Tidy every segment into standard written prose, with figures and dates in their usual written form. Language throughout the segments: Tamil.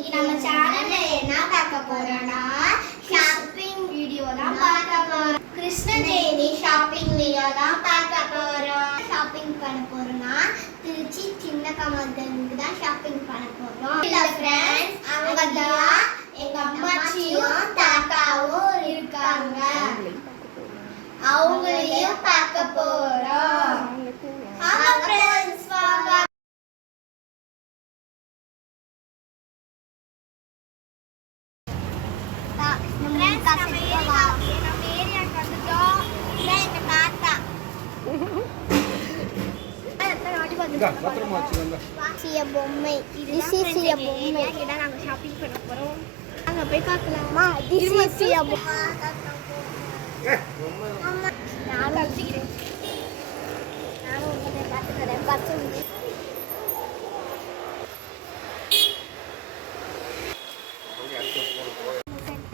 இன்னைக்கு நம்ம சேனல்ல என்ன பார்க்க போறோம்னா ஷாப்பிங் வீடியோ தான் பார்க்க போறோம். கிருஷ்ண ஜெயந்தி ஷாப்பிங் வீடியோ தான் பார்க்க போறோம். ஷாப்பிங் பண்ண போறோம்னா திருச்சி சின்ன கமலத்துக்கு தான் ஷாப்பிங் பண்ண போறோம். இல்ல फ्रेंड्स, அங்க தான் எங்க அம்மாச்சியும் தாத்தாவும் இருக்காங்க. அவங்களையும் பார்க்க போறோம். ஆமா फ्रेंड्स, வாங்க. பொம்மை நாங்க ஷாப்பிங் பண்ண போறோம். அங்க போய் பார்க்கலாமா?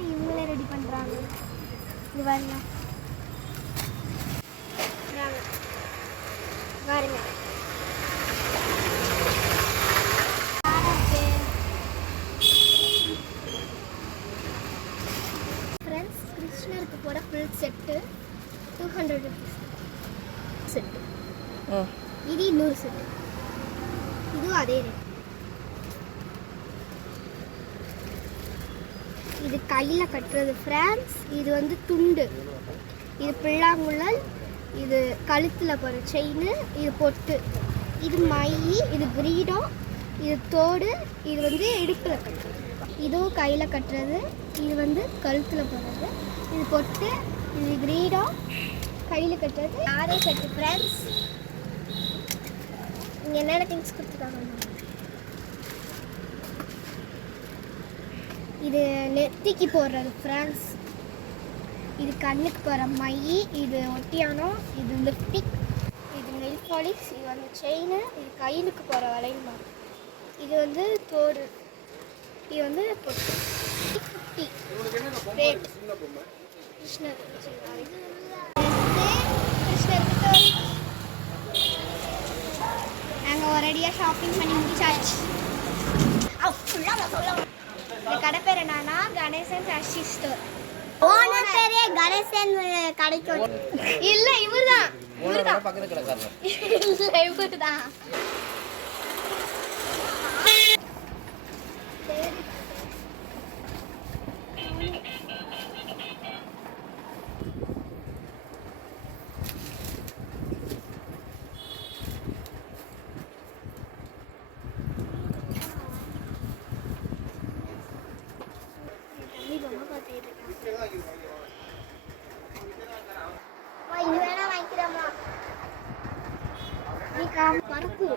இவங்களே ரெடி பண்றாங்க. இது பாருங்க பாருங்க. ஃப்ரெண்ட்ஸ், கிருஷ்ணருக்கு போட ஃபுல் செட்டு 200 rupees செட்டு. இது இன்னொரு செட்டு, இதுவும் அதே ரேட். இது கையில் கட்டுறது ஃப்ரெண்ட்ஸ். இது வந்து துண்டு, இது பிள்ளாங்குழல், இது கழுத்தில் போகிற செயின், இது பொட்டு, இது மை, இது கிரீடம், இது தோடு, இது வந்து இடுப்பில் கட்டுறது. இதுவும் கையில் கட்டுறது, இது வந்து கழுத்தில் போடுறது, இது பொட்டு, இது கிரீடம், கையில் கட்டுறது. ஆரே செட்டு ஃப்ரெண்ட்ஸ். இங்கே என்னென்ன திங்ஸ் கொடுத்துருக்காங்க. இது நெத்திக்கு போடுறது ஃப்ரெண்ட்ஸ். இது கண்ணுக்கு போகிற மை, இது ஒட்டியானம், இது லிப்டிக், இது நெயில் பாலிஷ், இது வந்து செயின், இது கையிலுக்கு போகிற வளையல். இது வந்து தோடு, இது வந்து பொட்டு. 50 ரேட். கிருஷ்ணர் நாங்கள் ஒரேடியாக ஷாப்பிங் பண்ணி முடிச்சாச்சு. இந்த கடை பேர் என்னன்னா கணேசன் ஃபேஷி ஸ்டோர். ஓனர் பேரே கணேசன் கடைக்கு. இல்ல இவர்தான், பக்கத்து கடைக்காரர். இல்ல இவர்தான். பறக்கும்